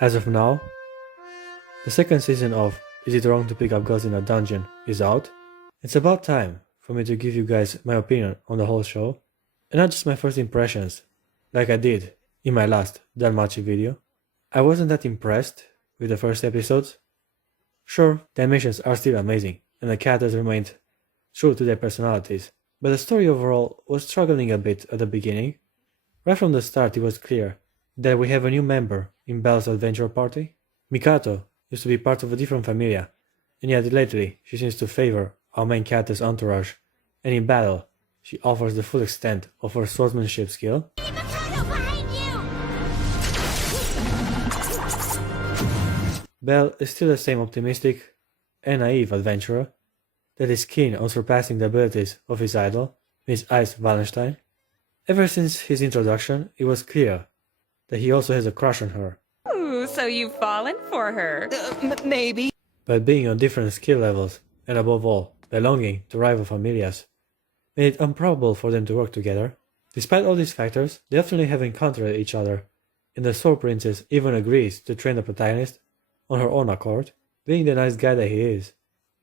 As of now, the second season of Is It Wrong to Pick Up Girls in a Dungeon is out. It's about time for me to give you guys my opinion on the whole show, and not just my first impressions, like I did in my last Danmachi video. I wasn't that impressed with the first episodes. Sure, the animations are still amazing, and the characters remained true to their personalities, but the story overall was struggling a bit at the beginning. Right from the start it was clear that we have a new member in Belle's adventure party. Mikato used to be part of a different familia, and yet lately she seems to favor our main character's entourage, and in battle she offers the full extent of her swordsmanship skill. Belle is still the same optimistic and naive adventurer that is keen on surpassing the abilities of his idol, Miss Ice Wallenstein. Ever since his introduction, it was clear that he also has a crush on her. Ooh, so you've fallen for her. Maybe. But being on different skill levels, and above all, belonging to rival familias, made it improbable for them to work together. Despite all these factors, they often have encountered each other, and the Sword Princess even agrees to train the protagonist on her own accord, being the nice guy that he is.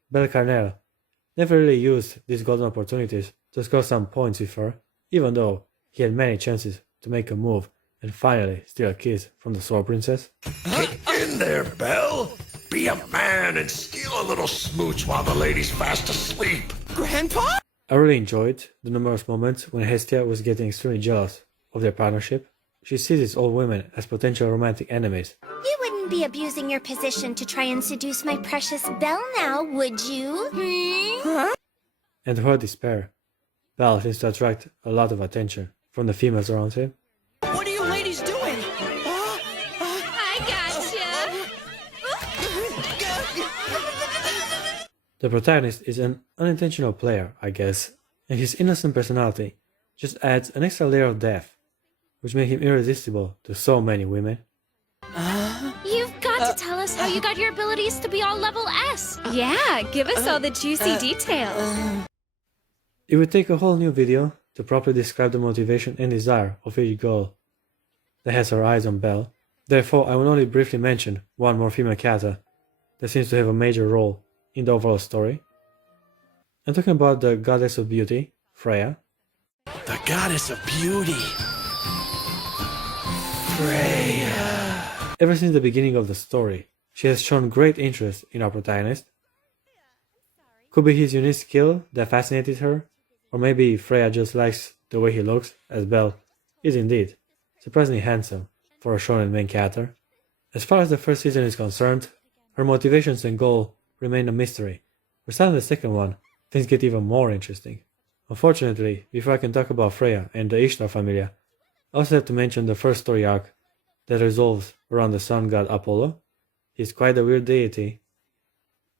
Belle Carnell never really used these golden opportunities to score some points with her, even though he had many chances to make a move and finally steal a kiss from the Sword Princess. Get in there, Belle! Be a man and steal a little smooch while the lady's fast asleep! Grandpa? I really enjoyed the numerous moments when Hestia was getting extremely jealous of their partnership. She sees all women as potential romantic enemies. You wouldn't be abusing your position to try and seduce my precious Belle now, would you? Huh? And to her despair, Belle seems to attract a lot of attention from the females around him. What are you ladies doing? I gotcha! The protagonist is an unintentional player, I guess, and his innocent personality just adds an extra layer of depth, which made him irresistible to so many women. You've got to tell us how you got your abilities to be all level S. Yeah, give us all the juicy details. It would take a whole new video to properly describe the motivation and desire of each girl that has her eyes on Belle. Therefore, I will only briefly mention one more female character that seems to have a major role in the overall story. I'm talking about the goddess of beauty, Freya. The goddess of beauty. Freya. Ever since the beginning of the story, she has shown great interest in our protagonist. Could be his unique skill that fascinated her, or maybe Freya just likes the way he looks, as Belle is indeed surprisingly handsome for a shonen main character. As far as the first season is concerned, her motivations and goal remain a mystery, but starting the second one, things get even more interesting. Unfortunately, before I can talk about Freya and the Ishtar familia, I also have to mention the first story arc that revolves around the sun god Apollo. He's quite a weird deity.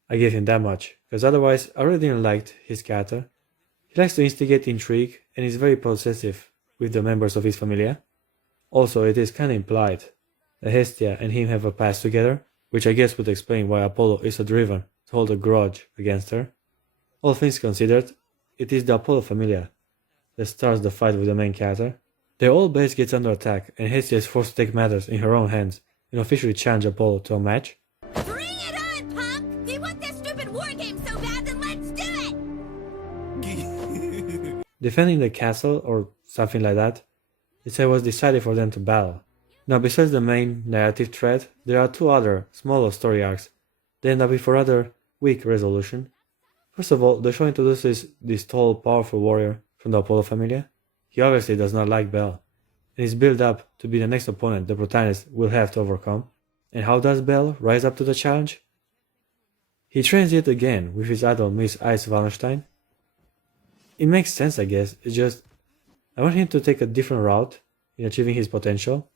I give him that much, because otherwise I really didn't like his character. He likes to instigate intrigue and is very possessive with the members of his familia. Also, it is kinda implied that Hestia and him have a past together, which I guess would explain why Apollo is so driven to hold a grudge against her. All things considered, it is the Apollo familia that starts the fight with the main character. Their old base gets under attack and Hestia is forced to take matters in her own hands and officially challenge Apollo to a match. Bring it on, punk! They want this stupid war game so bad, then let's do it! Defending the castle, or something like that, it was decided for them to battle. Now, besides the main narrative thread, there are two other, smaller story arcs that end up with a rather weak resolution. First of all, the show introduces this tall, powerful warrior from the Apollo familia. He obviously does not like Belle, and is built up to be the next opponent the protagonist will have to overcome. And how does Belle rise up to the challenge? He trains yet again with his idol Miss Ice Wallenstein. It makes sense, I guess, it's just I want him to take a different route in achieving his potential.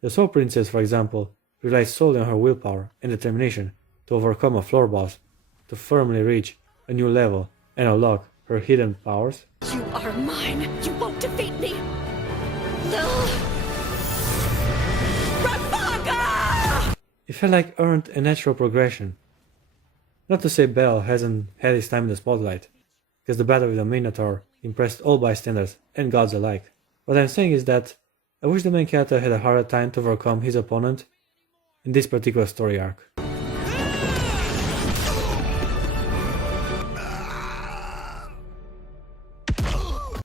The Sword Princess, for example, relies solely on her willpower and determination to overcome a floor boss, to firmly reach a new level and unlock her hidden powers. You are mine. You won't defeat me. No. Rafaga! It felt like earned and natural progression. Not to say Belle hasn't had his time in the spotlight, because the battle with the Minotaur impressed all bystanders and gods alike. What I'm saying is that I wish the main character had a harder time to overcome his opponent, in this particular story arc.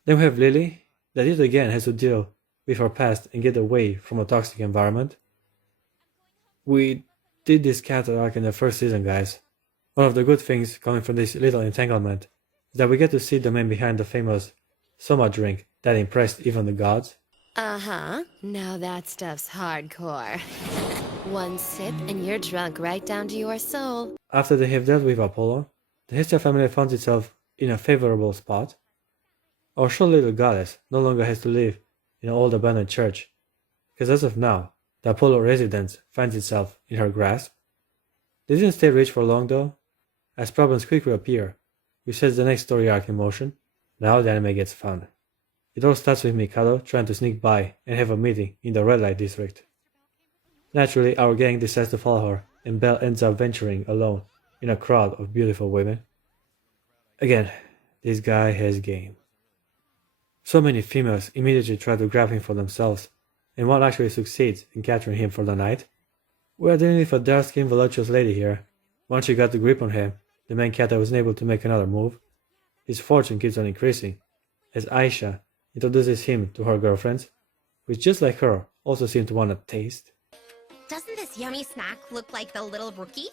Then we have Lily, that yet again has to deal with her past and get away from a toxic environment. We did this character arc in the first season, guys. One of the good things coming from this little entanglement is that we get to see the man behind the famous Soma drink that impressed even the gods. Uh-huh. Now that stuff's hardcore. One sip and you're drunk right down to your soul. After they have dealt with Apollo, the Hestia family finds itself in a favorable spot. Our short little goddess no longer has to live in an old abandoned church, because as of now, the Apollo residence finds itself in her grasp. They didn't stay rich for long though, as problems quickly appear, which sets the next story arc in motion. Now the anime gets fun. It all starts with Mikado trying to sneak by and have a meeting in the red light district. Naturally, our gang decides to follow her, and Belle ends up venturing alone in a crowd of beautiful women. Again, this guy has game. So many females immediately try to grab him for themselves, and one actually succeeds in capturing him for the night. We are dealing with a dark-skinned voluptuous lady here. Once she got the grip on him, the main character was unable to make another move. His fortune keeps on increasing, as Aisha introduces him to her girlfriends, which just like her, also seem to want a taste. Doesn't this yummy snack look like the little rookie?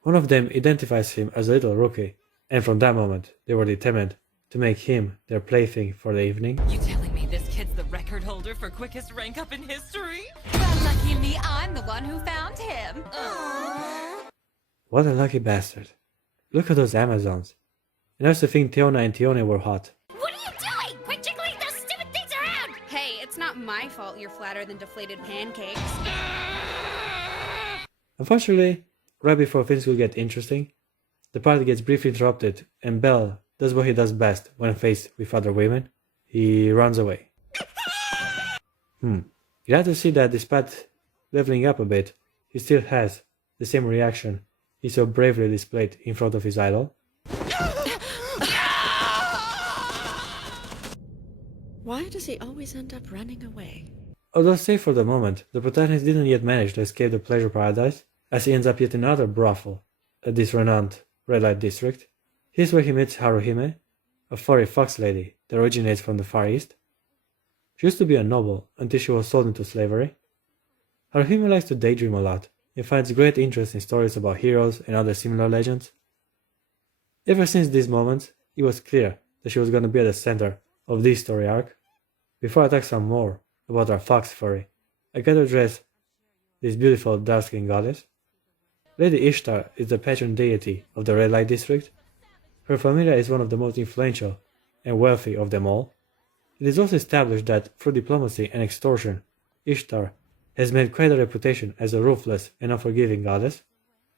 One of them identifies him as a little rookie, and from that moment, they were determined to make him their plaything for the evening. You telling me this kid's the record holder for quickest rank up in history? Well, lucky me, I'm the one who found him. What a lucky bastard. Look at those Amazons. And I used to think Tiona and Tione were hot. What are you doing? Quit jiggling those stupid things around! Hey, it's not my fault you're flatter than deflated pancakes. Unfortunately, right before things will get interesting, the party gets briefly interrupted and Belle does what he does best when faced with other women. He runs away. You have to see that despite leveling up a bit, he still has the same reaction he so bravely displayed in front of his idol. Why does he always end up running away? Although safe for the moment, the protagonist didn't yet manage to escape the pleasure paradise, as he ends up yet another brothel at this renowned red light district. Here's where he meets Haruhime, a furry fox lady that originates from the Far East. She used to be a noble until she was sold into slavery. Haruhime likes to daydream a lot and finds great interest in stories about heroes and other similar legends. Ever since these moments, it was clear that she was going to be at the center of this story arc. Before I talk some more about our fox furry, I gotta address this beautiful dark-skinned goddess. Lady Ishtar is the patron deity of the red light district. Her familia is one of the most influential and wealthy of them all. It is also established that through diplomacy and extortion, Ishtar has made quite a reputation as a ruthless and unforgiving goddess.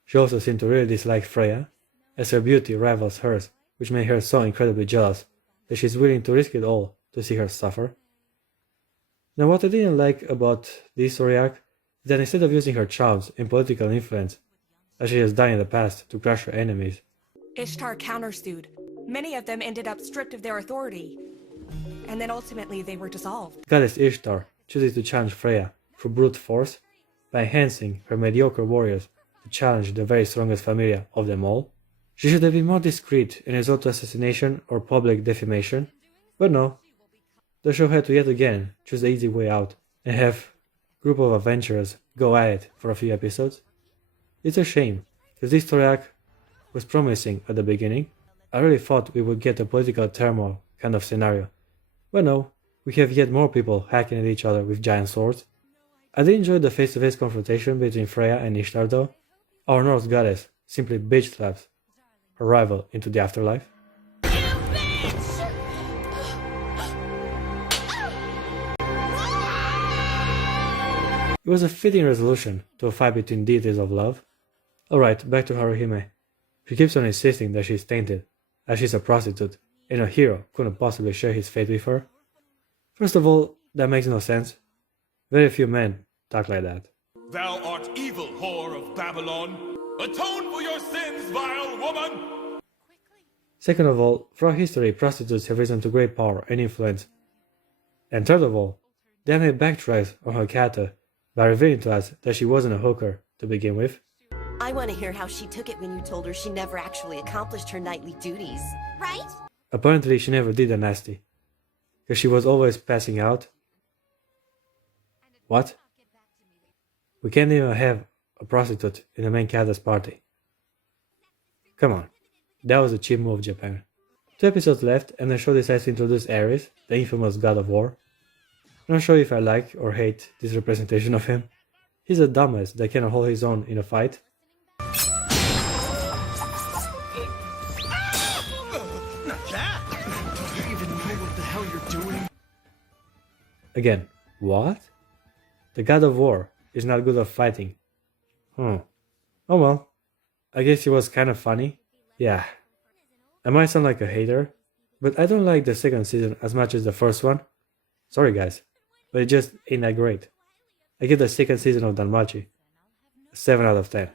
She also seemed to really dislike Freya, as her beauty rivals hers, which made her so incredibly jealous that she is willing to risk it all to see her suffer. Now what I didn't like about this story arc is that instead of using her charms and political influence, as she has done in the past to crush her enemies, Ishtar countersued. Many of them ended up stripped of their authority. And then ultimately they were dissolved. Goddess Ishtar chooses to challenge Freya through brute force by enhancing her mediocre warriors to challenge the very strongest familia of them all. She should have been more discreet and resort to assassination or public defamation, but no. The show had to yet again choose the easy way out and have a group of adventurers go at it for a few episodes. It's a shame, because this story arc was promising at the beginning. I really thought we would get a political turmoil kind of scenario, but no, we have yet more people hacking at each other with giant swords. I did enjoy the face-to-face confrontation between Freya and Ishtar though. Our Norse goddess simply bitch slaps her rival into the afterlife. It was a fitting resolution to a fight between deities of love. Alright, back to Haruhime. She keeps on insisting that she's tainted, as she's a prostitute, and a hero couldn't possibly share his fate with her. First of all, that makes no sense. Very few men talk like that. Thou art evil, whore of Babylon! Atone for your sins, vile woman! Second of all, throughout history, prostitutes have risen to great power and influence. And third of all, they have made backtracks on her character by revealing to us that she wasn't a hooker to begin with. I want to hear how she took it when you told her she never actually accomplished her nightly duties. Right? Apparently she never did a nasty, because she was always passing out. What? We can't even have a prostitute in the main character's party. Come on, that was a cheap move, Japan. 2 episodes left and the show decides to introduce Ares, the infamous god of war. I'm not sure if I like or hate this representation of him. He's a dumbass that cannot hold his own in a fight. Again, what? The god of war is not good at fighting. Oh well, I guess he was kind of funny. Yeah, I might sound like a hater, but I don't like the second season as much as the first one. Sorry guys, but it just ain't that great. I give the second season of Danmachi a 7 out of 10.